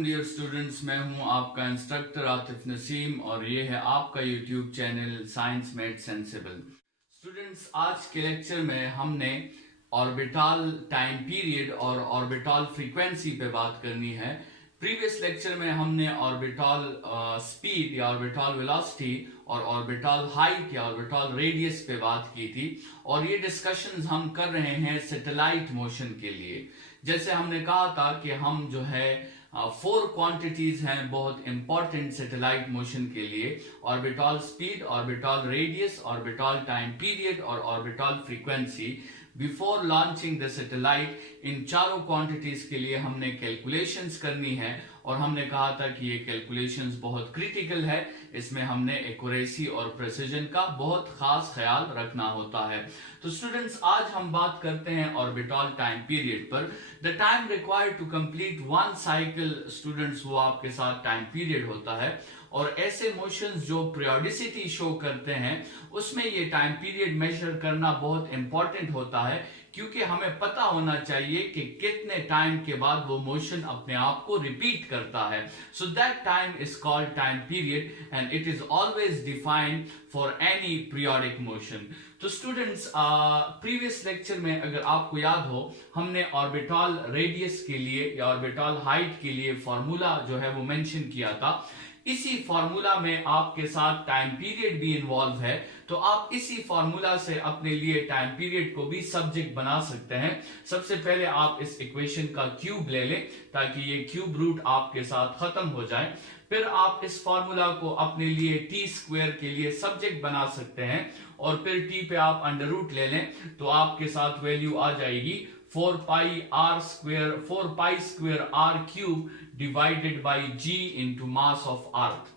Welcome dear students, मैं हूं आपका इंस्ट्रक्टर आतिफ नसीम और ये है आपका YouTube channel science made sensible. Students, आज के लेक्चर में हमने ऑर्बिटल टाइम पीरियड और ऑर्बिटल फ्रीक्वेंसी पे बात करनी है। प्रीवियस लेक्चर में हमने ऑर्बिटल स्पीड या ऑर्बिटल वेलोसिटी और ऑर्बिटल हाइट या ऑर्बिटल रेडियस पे बात की थी और ये डिस्कशंस हम कर रहे हैं सैटेलाइट मोशन के लिए। जैसे हमने कहा था कि हम जो है 4 क्वांटिटीज हैं बहुत इंपॉर्टेंट सैटेलाइट मोशन के लिए: orbital speed, orbital radius, orbital time period और orbital frequency. Before launching the satellite इन चारों क्वांटिटीज के लिए हमने कैलकुलेशंस करनी है और हमने कहा था कि ये कैलकुलेशंस बहुत क्रिटिकल है। इसमें हमने एक्यूरेसी और प्रिसिजन का बहुत खास ख्याल रखना होता है। तो स्टूडेंट्स, आज हम बात करते हैं ऑर्बिटल टाइम पीरियड पर। The time required to complete one cycle, students, वो आपके साथ टाइम पीरियड होता है और ऐसे मोशंस जो पीरियोडिसिटी शो करते हैं उसमें ये टाइम पीरियड मेजर करना बहुत इंपॉर्टेंट होता है, क्योंकि हमें पता होना चाहिए कि कितने टाइम के बाद वो मोशन अपने आप को रिपीट करता है। So that time is called time period and it is always defined for any periodic motion. तो स्टूडेंट्स, प्रीवियस लेक्चर में अगर आपको याद हो, हमने ऑर्बिटल रेडियस के लिए या ऑर्बिटल हाइट के लिए फॉर्मूला जो है वो मेंशन किया था। इसी फॉर्मूला में आपके साथ टाइम पीरियड भी इन्वॉल्व है, तो आप इसी फॉर्मूला से अपने लिए टाइम पीरियड को भी सब्जेक्ट बना सकते हैं। सबसे पहले आप इस इक्वेशन का क्यूब ले लें ताकि ये क्यूब रूट आपके साथ खत्म हो जाए। फिर आप इस फॉर्मूला को अपने लिए टी स्क्वायर के लिए सब्जेक्ट बना सकते हैं और फिर टी पे आप अंडर रूट ले लें तो आपके साथ वैल्यू आ जाएगी 4 pi square r cube divided by G into mass of earth.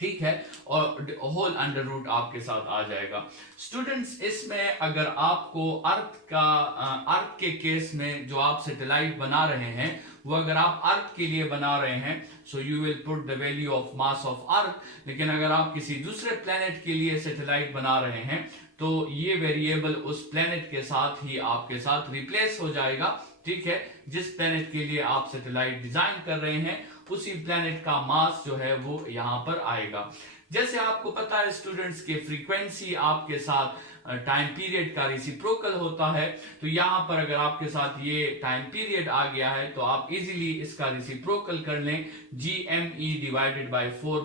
ठीक है, और होल अंडर रूट आपके साथ आ जाएगा। स्टूडेंट्स, इसमें अगर आपको अर्थ के केस में जो आप सैटेलाइट बना रहे हैं वो अगर आप अर्थ के लिए बना रहे हैं so you will put the value of mass of अर्थ, लेकिन अगर आप किसी दूसरे प्लेनेट के लिए सैटेलाइट बना रहे हैं तो ये वेरिएबल उस प्लेनेट के साथ ही आपके साथ रिप्लेस हो जाएगा। ठीक है, जिस प्लेनेट के लिए आप सैटेलाइट डिजाइन कर रहे हैं उसी प्लेनेट का मास जो है वो यहां पर आएगा। जैसे आपको पता है स्टूडेंट्स के फ्रीक्वेंसी आपके साथ टाइम पीरियड का रेसिप्रोकल होता है, तो यहां पर अगर आपके साथ ये टाइम पीरियड आ गया है तो आप इजीली इसका रेसिप्रोकल कर लें, GME divided by 4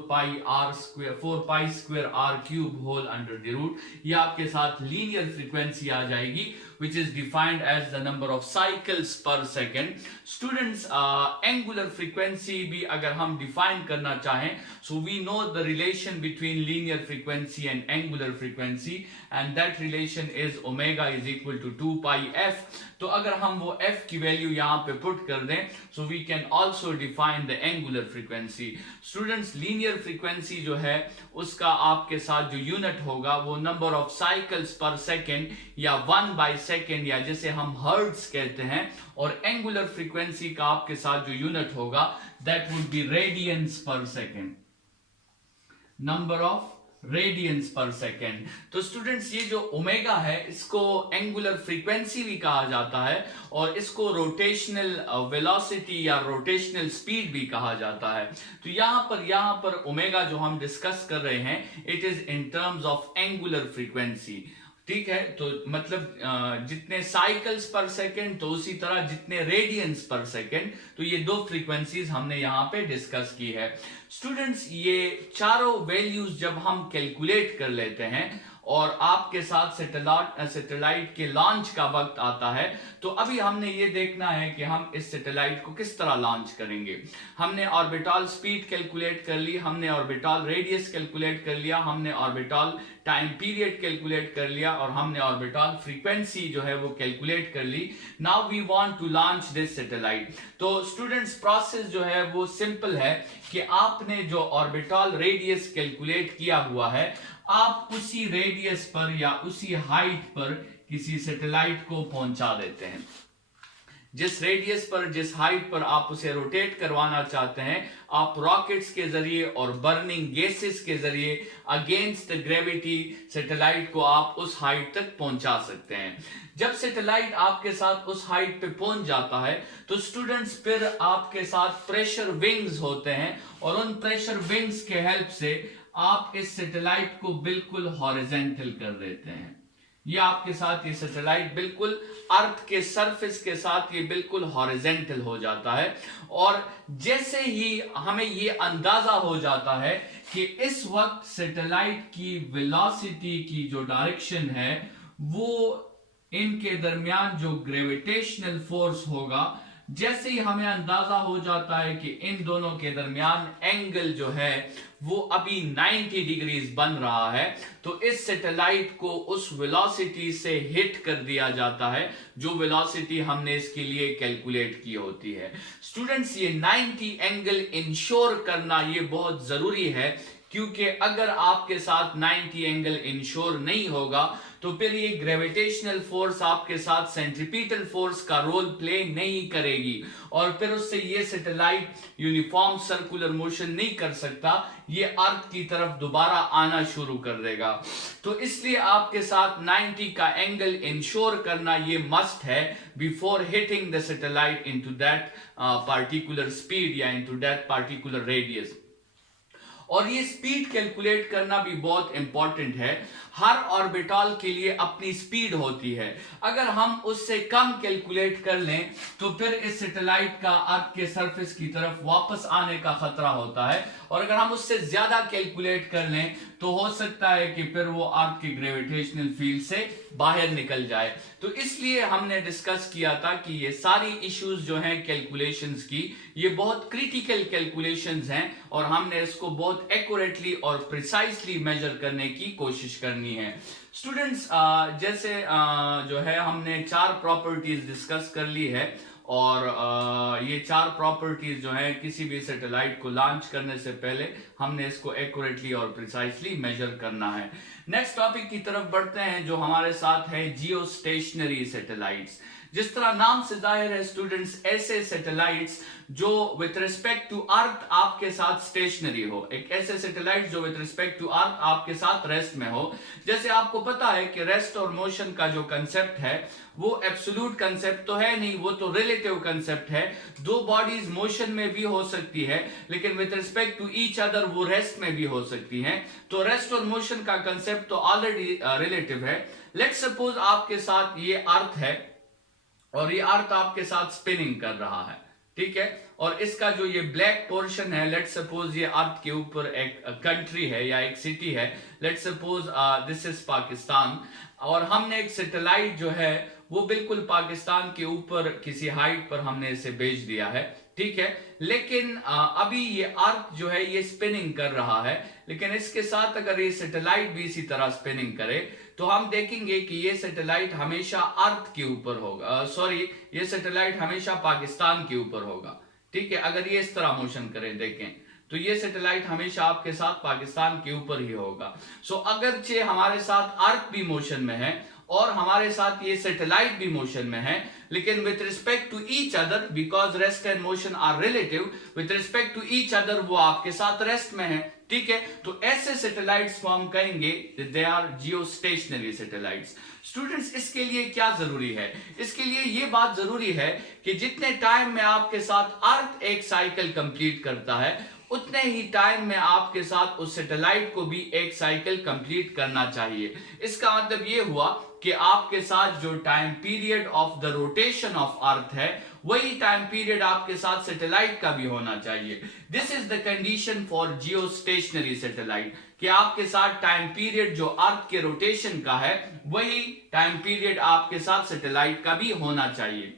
pi square r cube whole under the root. ये आपके साथ लीनियर फ्रीक्वेंसी आ जाएगी which is defined as the number of cycles per second. Students, angular frequency भी अगर हम define करना चाहें, so we know the relation between linear frequency and angular frequency and that relation is omega is equal to 2 pi f. तो अगर हम वो f की वैल्यू यहाँ पे पुट कर दें so we can also define the angular frequency. Students, linear frequency जो है उसका आपके साथ जो यूनिट होगा वो नंबर ऑफ साइकिल्स पर सेकेंड या 1 बाई सेकेंड या जैसे हम हर्ट्ज कहते हैं, और एंगुलर फ्रीक्वेंसी का आपके साथ जो यूनिट होगा दैट वुड बी रेडियंस पर सेकेंड, नंबर ऑफ रेडियंस पर सेकेंड। तो स्टूडेंट्स, ये जो ओमेगा है इसको एंगुलर फ्रीक्वेंसी भी कहा जाता है और इसको रोटेशनल वेलोसिटी या रोटेशनल स्पीड भी कहा जाता है। तो यहाँ पर ओमेगा जो हम डिस्कस कर रहे हैं it is in terms of angular frequency. ठीक है, तो मतलब जितने साइकिल्स पर सेकेंड तो उसी तरह जितने रेडियंस पर सेकेंड, तो ये दो फ्रीक्वेंसीज हमने यहाँ पे डिस्कस की है। स्टूडेंट्स, ये चारों वैल्यूज जब हम कैलकुलेट कर लेते हैं और आपके साथ सैटेलाइट के लॉन्च का वक्त आता है तो अभी हमने ये देखना है कि हम इस सैटेलाइट को किस तरह लॉन्च करेंगे। हमने ऑर्बिटल स्पीड कैलकुलेट कर ली, हमने ऑर्बिटल रेडियस कैलकुलेट कर लिया, हमने ऑर्बिटल टाइम पीरियड कैलकुलेट कर लिया और हमने ऑर्बिटल फ्रीक्वेंसी जो है वो कैलकुलेट कर ली। Now we want to launch this satellite. तो स्टूडेंट्स, प्रोसेस जो है वो सिंपल है कि आपने जो ऑर्बिटल रेडियस कैलकुलेट किया हुआ है आप उसी रेडियस पर या उसी हाइट पर किसी सैटेलाइट को पहुंचा देते हैं। जिस रेडियस पर, जिस हाइट पर आप उसे रोटेट करवाना चाहते हैं, आप रॉकेट्स के जरिए और बर्निंग गैसेस के जरिए अगेंस्ट ग्रेविटी सैटेलाइट को आप उस हाइट तक पहुंचा सकते हैं। जब सैटेलाइट आपके साथ उस हाइट पे पहुंच जाता है तो स्टूडेंट्स फिर आपके साथ प्रेशर विंग्स होते हैं और उन प्रेशर विंग्स के हेल्प से आप इस सैटेलाइट को बिल्कुल हॉरिजॉन्टल कर देते हैं। ये आपके साथ ये सैटेलाइट बिल्कुल अर्थ के सरफेस के साथ ये बिल्कुल हॉरिजॉन्टल हो जाता है। और जैसे ही हमें ये अंदाजा हो जाता है कि इस वक्त सैटेलाइट की वेलोसिटी की जो डायरेक्शन है वो इनके दरमियान जो ग्रेविटेशनल फोर्स होगा, जैसे ही हमें अंदाजा हो जाता है कि इन दोनों के दरमियान एंगल जो है वो अभी 90 डिग्रीज बन रहा है, तो इस सैटेलाइट को उस वेलोसिटी से हिट कर दिया जाता है जो वेलोसिटी हमने इसके लिए कैलकुलेट की होती है। स्टूडेंट्स, ये 90 एंगल इंश्योर करना ये बहुत जरूरी है, क्योंकि अगर आपके साथ 90 एंगल इंश्योर नहीं होगा तो फिर ये ग्रेविटेशनल फोर्स आपके साथ सेंट्रीपिटल फोर्स का रोल प्ले नहीं करेगी और फिर उससे ये सैटेलाइट यूनिफॉर्म सर्कुलर मोशन नहीं कर सकता, ये अर्थ की तरफ दोबारा आना शुरू कर देगा। तो इसलिए आपके साथ 90 का एंगल इंश्योर करना ये मस्ट है before hitting the satellite into that particular speed या इनटू दैट पार्टिकुलर रेडियस। और ये स्पीड कैलकुलेट करना भी बहुत इंपॉर्टेंट है। हर ऑर्बिटल के लिए अपनी स्पीड होती है। अगर हम उससे कम कैलकुलेट कर लें तो फिर इस सैटेलाइट का अर्थ के सरफेस की तरफ वापस आने का खतरा होता है, और अगर हम उससे ज्यादा कैलकुलेट कर लें तो हो सकता है कि फिर वो अर्थ के ग्रेविटेशनल फील्ड से बाहर निकल जाए। तो इसलिए हमने डिस्कस किया था कि ये सारी इश्यूज जो हैं कैलकुलेशंस की, ये बहुत क्रिटिकल कैलकुलेशंस हैं और हमने इसको बहुत एक्यूरेटली और प्रिसाइसली मेजर करने की कोशिश करनी है। स्टूडेंट्स, जैसे जो है हमने 4 प्रॉपर्टीज डिस्कस कर ली है और ये 4 प्रॉपर्टीज जो है किसी भी सैटेलाइट को लॉन्च करने से पहले हमने इसको एक्यूरेटली और प्रिसाइसली मेजर करना है। नेक्स्ट टॉपिक की तरफ बढ़ते हैं जो हमारे साथ है जियो स्टेशनरी सैटेलाइट्स। जिस तरह नाम से जाहिर है स्टूडेंट्स, ऐसे सैटेलाइट्स जो विथ रिस्पेक्ट टू अर्थ आपके साथ स्टेशनरी हो, एक ऐसे सैटेलाइट जो विथ रिस्पेक्ट टू अर्थ आपके साथ रेस्ट में हो। जैसे आपको पता है कि रेस्ट और मोशन का जो कंसेप्ट है वो एब्सोल्यूट कंसेप्ट तो है नहीं, वो तो रिलेटिव कंसेप्ट है। दो बॉडीज मोशन में भी हो सकती है लेकिन with respect to each other वो रेस्ट में भी हो सकती हैं। तो रेस्ट और मोशन का कंसेप्ट तो ऑलरेडी रिलेटिव है। लेट्स सपोज आपके साथ ये अर्थ है और ये अर्थ आपके साथ स्पिनिंग कर रहा है, ठीक है, और इसका जो ये ब्लैक पोर्शन है, लेट्स सपोज ये अर्थ के ऊपर एक कंट्री है या एक सिटी है, let's suppose this is Pakistan, और हमने एक सैटेलाइट जो है वो बिल्कुल पाकिस्तान के ऊपर किसी हाइट पर हमने इसे भेज दिया है, ठीक है। लेकिन अभी ये अर्थ जो है ये स्पिनिंग कर रहा है, लेकिन इसके साथ अगर ये सैटेलाइट भी इसी तरह स्पिनिंग करे तो हम देखेंगे कि ये सैटेलाइट हमेशा अर्थ के ऊपर होगा, ये सैटेलाइट हमेशा पाकिस्तान के ऊपर होगा, ठीक है। अगर ये इस तरह मोशन करें देखें तो ये सैटेलाइट हमेशा आपके साथ पाकिस्तान के ऊपर ही होगा। सो अगरचे हमारे साथ अर्थ भी मोशन में है और हमारे साथ ये सैटेलाइट भी मोशन में है, लेकिन with respect to each other, because rest and motion are relative, with respect to each other वो आपके साथ रेस्ट में है, ठीक है। तो ऐसे सैटेलाइट्स को हम कहेंगे they are geostationary satellites. Students, इसके लिए क्या जरूरी है? इसके लिए ये बात जरूरी है कि जितने टाइम में आपके साथ अर्थ एक साइकिल कंप्लीट करता है उतने ही टाइम में आपके साथ उस सैटेलाइट को भी एक साइकिल कंप्लीट करना चाहिए। इसका मतलब ये हुआ कि आपके साथ जो time period of the rotation of earth है वही टाइम पीरियड आपके साथ सैटेलाइट का भी होना चाहिए। This is the condition for Jio stationery satellite, कि आपके साथ टाइम पीरियड जो अर्थ के रोटेशन का है वही टाइम पीरियड आपके साथ सैटेलाइट का भी होना चाहिए।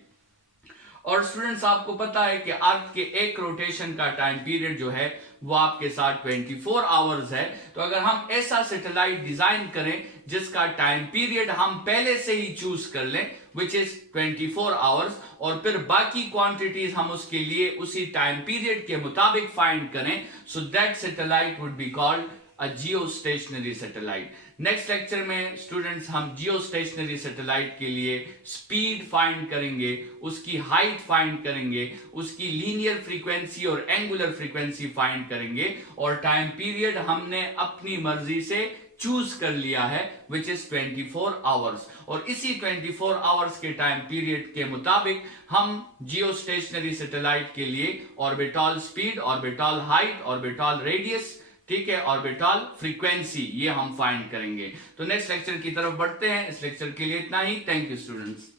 और स्टूडेंट्स, आपको पता है कि अर्थ के एक रोटेशन का टाइम पीरियड जो है वो आपके साथ 24 आवर्स है। तो अगर हम ऐसा सैटेलाइट डिजाइन करें जिसका टाइम पीरियड हम पहले से ही चूज कर लें विच इज 24 आवर्स, और फिर बाकी क्वांटिटीज हम उसके लिए उसी टाइम पीरियड के मुताबिक फाइंड करें, so that satellite would be called a Jio stationery satellite. Next lecture में स्टूडेंट्स हम जियो स्टेशनरी सैटेलाइट के लिए स्पीड फाइंड करेंगे, उसकी हाइट फाइंड करेंगे, उसकी लीनियर फ्रीक्वेंसी और एंगुलर फ्रीक्वेंसी फाइंड करेंगे, और टाइम पीरियड हमने अपनी मर्जी से चूज कर लिया है विच इज 24 आवर्स। और इसी 24 आवर्स के टाइम पीरियड के मुताबिक हम जियो स्टेशनरी सैटेलाइट के लिए orbital speed, orbital height, orbital radius, ठीक है, ऑर्बिटल फ्रीक्वेंसी, ये हम फाइंड करेंगे। तो नेक्स्ट लेक्चर की तरफ बढ़ते हैं। इस लेक्चर के लिए इतना ही। Thank you students.